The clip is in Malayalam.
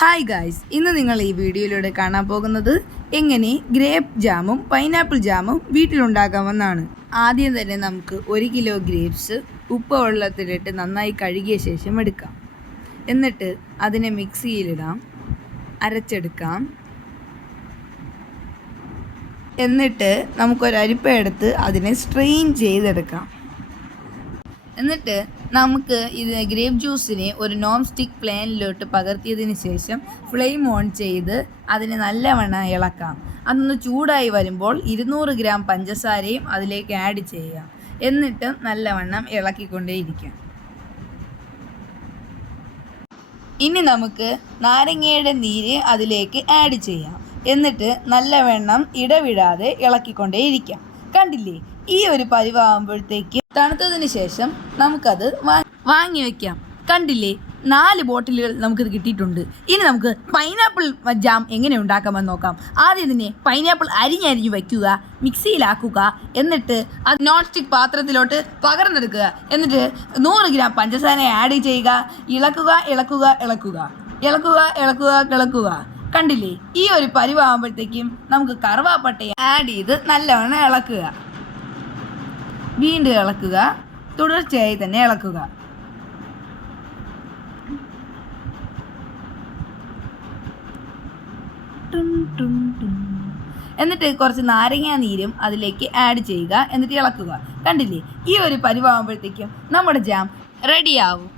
ഹായ് ഗായ്സ്, ഇന്ന് നിങ്ങൾ ഈ വീഡിയോയിലൂടെ കാണാൻ പോകുന്നത് എങ്ങനെ ഗ്രേപ്പ് ജാമും പൈനാപ്പിൾ ജാമും വീട്ടിലുണ്ടാക്കാമെന്നാണ്. ആദ്യം തന്നെ നമുക്ക് 1 കിലോ ഗ്രേപ്സ് ഉപ്പ് വെള്ളത്തിലിട്ട് നന്നായി കഴുകിയ ശേഷം എടുക്കാം. എന്നിട്ട് അതിനെ മിക്സിയിലിടാം, അരച്ചെടുക്കാം. എന്നിട്ട് നമുക്കൊരരിപ്പ എടുത്ത് അതിനെ സ്ട്രെയിൻ ചെയ്തെടുക്കാം. എന്നിട്ട് നമുക്ക് ഇത് ഗ്രേപ്പ് ജ്യൂസിനെ ഒരു നോൺ സ്റ്റിക്ക് പ്ലാനിലോട്ട് പകർത്തിയതിന് ശേഷം ഫ്ലെയിം ഓൺ ചെയ്ത് അതിനെ നല്ലവണ്ണം ഇളക്കാം. അതൊന്ന് ചൂടായി വരുമ്പോൾ 200 ഗ്രാം പഞ്ചസാരയും അതിലേക്ക് ആഡ് ചെയ്യാം. എന്നിട്ട് നല്ലവണ്ണം ഇളക്കിക്കൊണ്ടേയിരിക്കാം. ഇനി നമുക്ക് നാരങ്ങയുടെ നീര് അതിലേക്ക് ആഡ് ചെയ്യാം. എന്നിട്ട് നല്ലവണ്ണം ഇടവിടാതെ ഇളക്കിക്കൊണ്ടേയിരിക്കാം. കണ്ടില്ലേ, ഈ ഒരു പരിവാകുമ്പോഴത്തേക്ക് തണുത്തതിന് ശേഷം നമുക്കത് വാങ്ങി വയ്ക്കാം. കണ്ടില്ലേ, 4 ബോട്ടിലുകൾ നമുക്കിത് കിട്ടിയിട്ടുണ്ട്. ഇനി നമുക്ക് പൈനാപ്പിൾ ജാം എങ്ങനെ ഉണ്ടാക്കാമെന്ന് നോക്കാം. ആദ്യം തന്നെ പൈനാപ്പിൾ അരിഞ്ഞരിഞ്ഞ് വയ്ക്കുക, മിക്സിയിലാക്കുക. എന്നിട്ട് അത് നോൺ സ്റ്റിക്ക് പാത്രത്തിലോട്ട് പകർന്നെടുക്കുക. എന്നിട്ട് 100 ഗ്രാം പഞ്ചസാര ആഡ് ചെയ്യുക. ഇളക്കുക ഇളക്കുക ഇളക്കുക ഇളക്കുക ഇളക്കുക ഇളക്കുക. കണ്ടില്ലേ, ഈ ഒരു പരിവാകുമ്പോഴത്തേക്കും നമുക്ക് കറുവാപ്പട്ട ആഡ് ചെയ്ത് നല്ലവണ്ണം ഇളക്കുക. വീണ്ടും ഇളക്കുക, തുടർച്ചയായി തന്നെ ഇളക്കുക. എന്നിട്ട് കുറച്ച് നാരങ്ങാ നീരും അതിലേക്ക് ആഡ് ചെയ്യുക. എന്നിട്ട് ഇളക്കുക. കണ്ടില്ലേ, ഈ ഒരു പരിവാകുമ്പോഴത്തേക്കും നമ്മുടെ ജാം റെഡിയാവും.